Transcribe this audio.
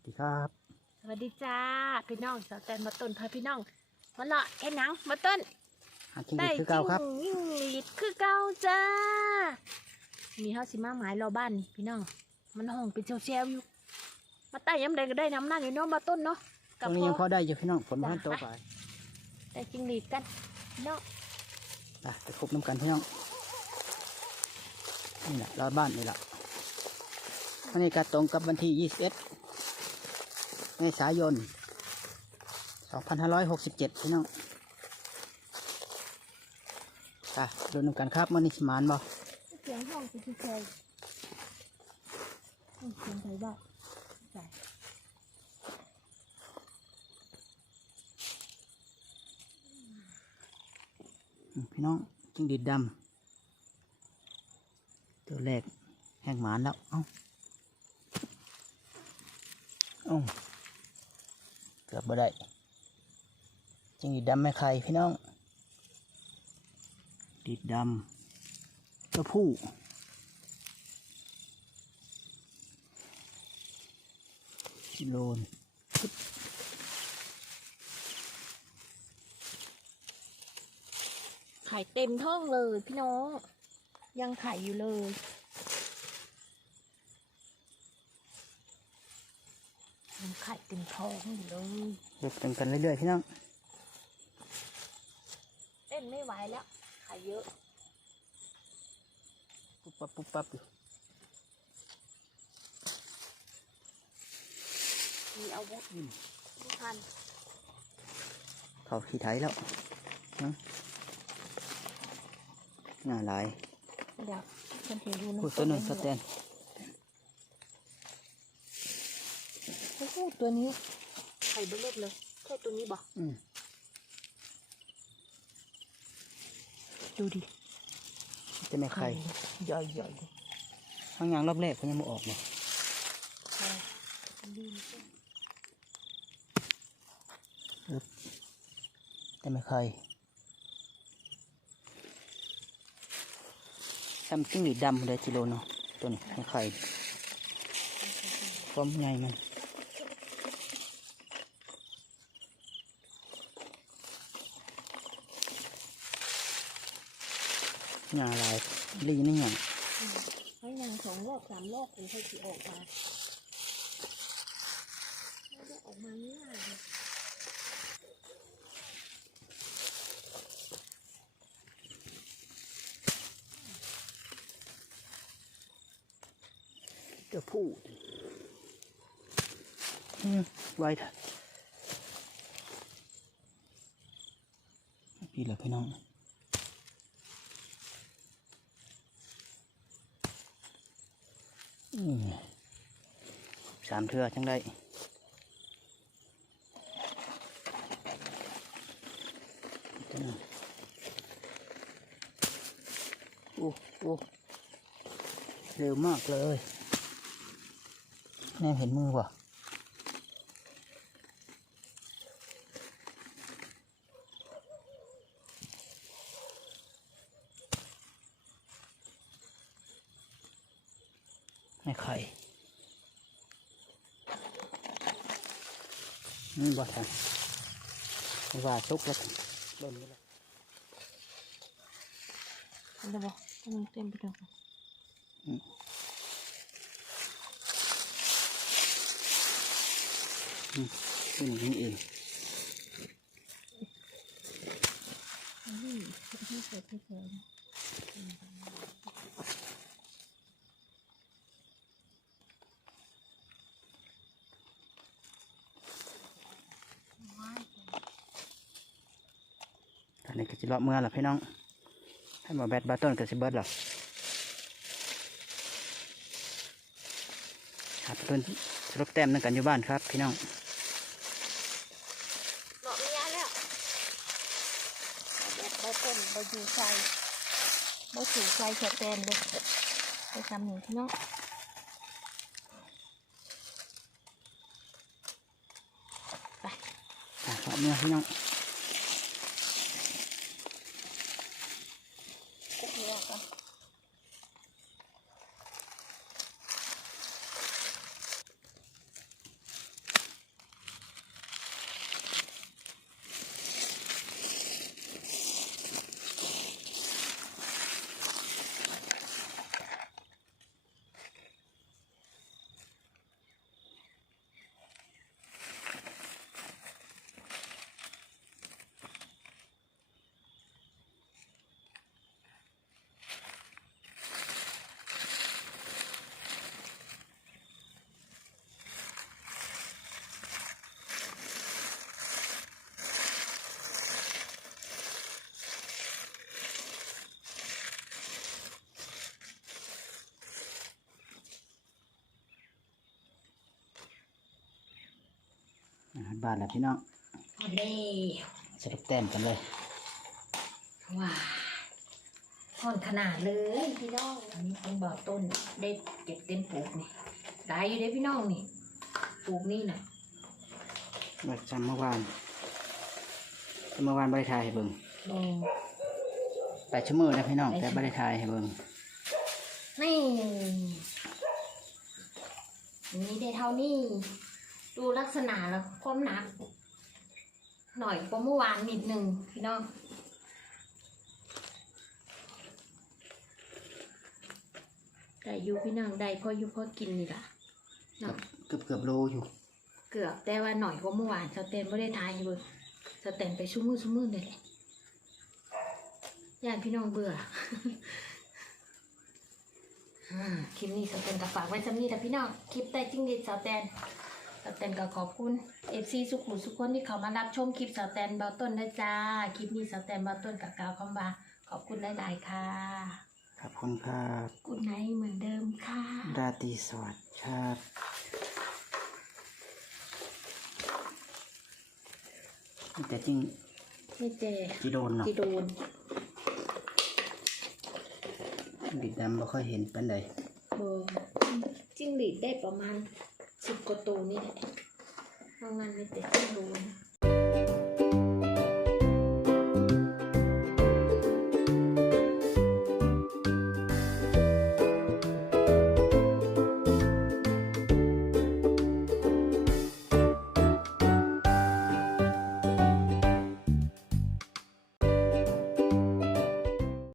สดีครับ สวัสดีจ้าพี่น้องสาวแตนมาต้นพาพี่น้องมาเลาะแค่หนังมาต้นหากินดีคือเก่าครับยิ่งหลีดคือเก่าจ้า มีเฮาสิมาหมายรอบ้านนี่พี่น้อง มันห้องเป็นเซลๆอยู่ มาใต้ย้ำใดก็ได้น้ำหน้าอยู่เนาะมาต้นเนาะตรงนี้ยังพอได้อยู่พี่น้องฝนมันตกไปแต่จิงหลีดกันพี่น้องไปไปคบน้ำกันพี่น้องนี่แหละรอดบ้านนี่แหละวันนี้ก็ตรงกับวันที่21เมษายน 2567 พี่น้องไปดูน้ำกันครับมันนี่สมานบ่เสียงห้องเป็นเซลเสียงใครบ้างใส่อืมพี่น้องจิงดีดดำตัวแรกแห้งหมานแล้ว เอ้าเอ้า เกือบบ่ได้จิงดีดดำไม่ใครพี่น้อง ดีดดำตัวผู้กิโลนไข่เต็มท้องเลยพี่น้อง ยังไข่อยู่เลยยัง ไข่เต็มท้องอยู่เลยเด็กกันกันเรื่อยๆพี่น้องเต้นไม่ไหวแล้วไข่เยอะ ปุ๊บปั๊บปุ๊บปั๊บอยู่มีอาวุธทุกทันเขาขี้ไถแล้วเนาะหน้าลายเดี๋ยวฉันเห็นดูพูดตัวหนึ่งสแตน โอ้โห ตัวนี้ไข่เบลเล็กเลยแค่ตัวนี้บอกอืมดูดิจะไม่ใครใหญ่ใหญ่บางอย่างรอบแรกเขายังไม่ออกเลยดีแต่ไม่ใครซ้ำจิ้งหรีดดำเลยกิโลเนาะตัวนี้ไม่ใครความใหญ่มัน หน้าลายลีนี่อย่างให้นางสองรอบสามรอบถึงค่อยสิออกมาไม่ได้ออกมาง่ายเลยจะพูดอืมไว้เถอะพี่เหรอพี่น้อง อืม สามเทือจังได้โอ้โอ้เร็วมากเลย แน่เห็นมือป่ะ ไม่ไข่นี่บ่ทันไม่ว่าซุกแล้วโดนไปแล้วเห็นไหมบอกมันเต็มไปด้วยเป็นอย่างนี้เองนี่ที่เกิดที่เกิด นนี้ก็จะเลาะเมื่อละพี่น้องให้มาแบดบาต้นกับสิเบิร์ดหรอครับเพิ่นสรุปแต้มนั่งกันอยู่บ้านครับ พี่น้องเนาะมีอะไรแล้วแบบใบต้นใบยูไซใบสูไซแคแตนเลยไปทำหนึ่งพี่น้องอะเลาะเมื่อพี่น้อง หารบ้านแล้วพี่น้องอันนี้สรุปแต้มกันเลยว้าห่อนขนาดเลยพี่น้อง อันนี้เป็นบ่อต้นได้เก็บเต็มปลูกนี่ได้อยู่เด้พี่น้องนี่ปลูกนี่น่ะว่าจำเมื่อวานเมื่อวานบริทายให้เบิ่งบ่แปดชั่วโมงนะพี่น้องแต่บริทายให้เบิ่งนี่อันนี้ได้เท่านี้ ดูลักษณะแล้วความหนัก หน่อยกว่าเมื่อวานนิดหนึ่งพี่น้องได้อยู่พี่น้องได้พออยู่พอกินนี่ล่ะเนาะเกือบเกือบโลอยู่ เกือบแต่ว่าหน่อยกว่าเมื่อวานสเตนไม่ได้ทายให้เบิ่งสเตนไปชุ่มมือชุ่มมือเลยแหละญาติพี่น้องเบื่ออ่าคลิปนี้สเตนก็ฝากไว้สำนี้แต่พี่น้อง คลิปใต้จิ้งหรีดสเตน สเตนก็ขอบคุณเอฟซีสุขุมสุขคนที่เขามารับชมคลิปสเตนเบาต้นนะจ้าคลิปนี้สเตนเบาต้นกับกล่าวคำว่าขอบคุณหลายๆค่ะขอบคุณครับกุดไนท์เหมือนเดิมค่ะราตรีสวัสดิ์ครับแต่จริงไม่เจจีโดนเนาะที่โดนดิดดำไม่ค่อยเห็นปันใด เบอร์จิ้งหรีดได้ประมาณ สิกว่าตนี่แหละเอางานไปเต่ที่รู้นะ